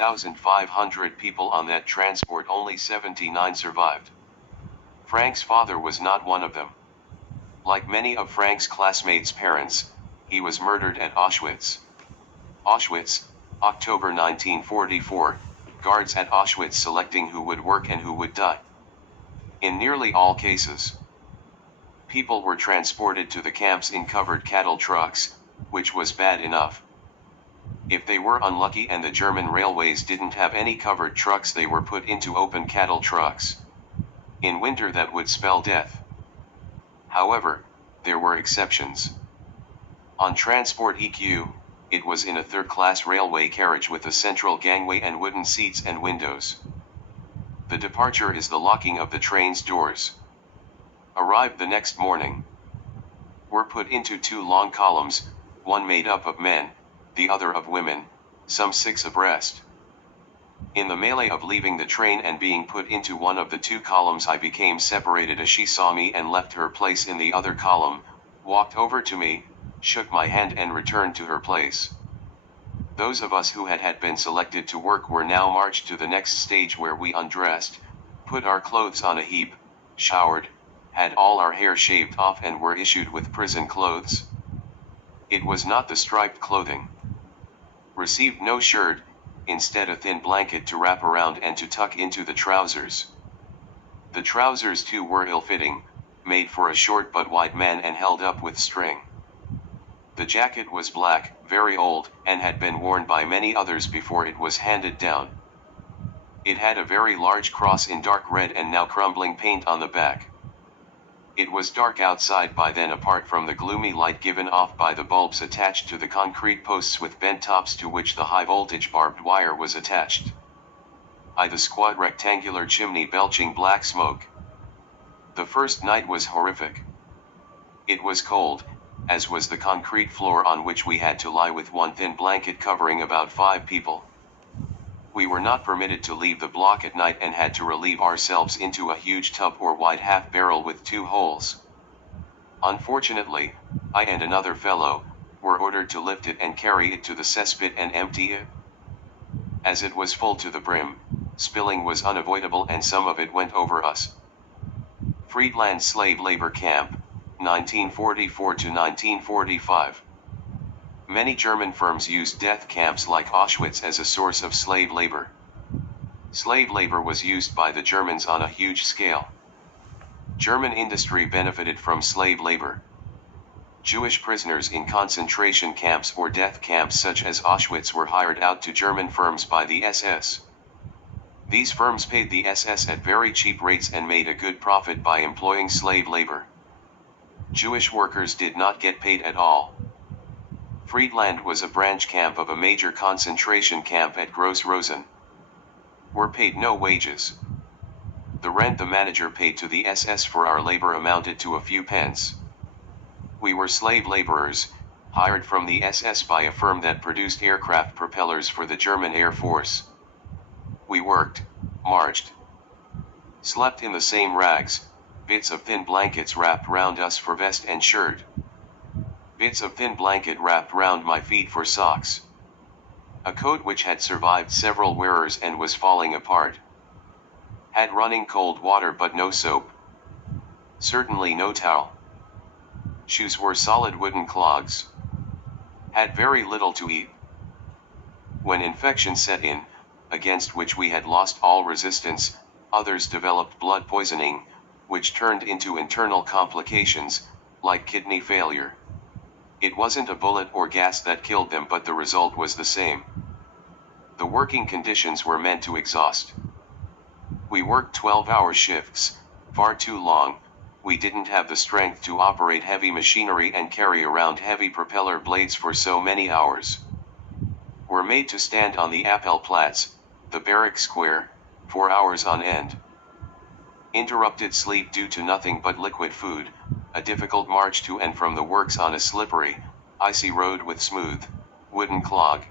1,500 people on that transport, only 79 survived. Frank's father was not one of them. Like many of Frank's classmates' parents, he was murdered at Auschwitz. Auschwitz, October 1944, guards at Auschwitz selecting who would work and who would die. In nearly all cases, people were transported to the camps in covered cattle trucks, which was bad enough. If they were unlucky and the German railways didn't have any covered trucks, they were put into open cattle trucks. In winter that would spell death. However, there were exceptions. On Transport EQ, it was in a third-class railway carriage with a central gangway and wooden seats and windows. The departure is the locking of the train's doors. Arrived the next morning. Were put into two long columns, one made up of men, the other of women, some 6 abreast. In the melee of leaving the train and being put into one of the two columns, I became separated as she saw me and left her place in the other column, walked over to me, shook my hand and returned to her place. Those of us who had been selected to work were now marched to the next stage, where we undressed, put our clothes on a heap, showered, had all our hair shaved off and were issued with prison clothes. It was not the striped clothing. Received no shirt, instead a thin blanket to wrap around and to tuck into the trousers. The trousers too were ill-fitting, made for a short but wide man and held up with string. The jacket was black, very old, and had been worn by many others before it was handed down. It had a very large cross in dark red and now crumbling paint on the back. It was dark outside by then, apart from the gloomy light given off by the bulbs attached to the concrete posts with bent tops to which the high-voltage barbed wire was attached. The squat rectangular chimney belching black smoke. The first night was horrific. It was cold, as was the concrete floor on which we had to lie with one thin blanket covering about 5 people. We were not permitted to leave the block at night and had to relieve ourselves into a huge tub or wide half-barrel with 2 holes. Unfortunately, I and another fellow were ordered to lift it and carry it to the cesspit and empty it. As it was full to the brim, spilling was unavoidable and some of it went over us. Friedland Slave Labor Camp, 1944 to 1945. Many German firms used death camps like Auschwitz as a source of slave labor. Slave labor was used by the Germans on a huge scale. German industry benefited from slave labor. Jewish prisoners in concentration camps or death camps such as Auschwitz were hired out to German firms by the SS. These firms paid the SS at very cheap rates and made a good profit by employing slave labor. Jewish workers did not get paid at all. Friedland was a branch camp of a major concentration camp at Gross Rosen. Were paid no wages. The rent the manager paid to the SS for our labor amounted to a few pence. We were slave laborers, hired from the SS by a firm that produced aircraft propellers for the German Air Force. We worked, marched, slept in the same rags, bits of thin blankets wrapped round us for vest and shirt. Bits of thin blanket wrapped round my feet for socks. A coat which had survived several wearers and was falling apart. Had running cold water but no soap. Certainly no towel. Shoes were solid wooden clogs. Had very little to eat. When infection set in, against which we had lost all resistance, others developed blood poisoning, which turned into internal complications, like kidney failure. It wasn't a bullet or gas that killed them, but the result was the same. The working conditions were meant to exhaust. We worked 12-hour shifts, far too long. We didn't have the strength to operate heavy machinery and carry around heavy propeller blades for so many hours. Were made to stand on the Appellplatz, the barrack square, 4 hours on end. Interrupted sleep due to nothing but liquid food, a difficult march to and from the works on a slippery, icy road with smooth, wooden clog.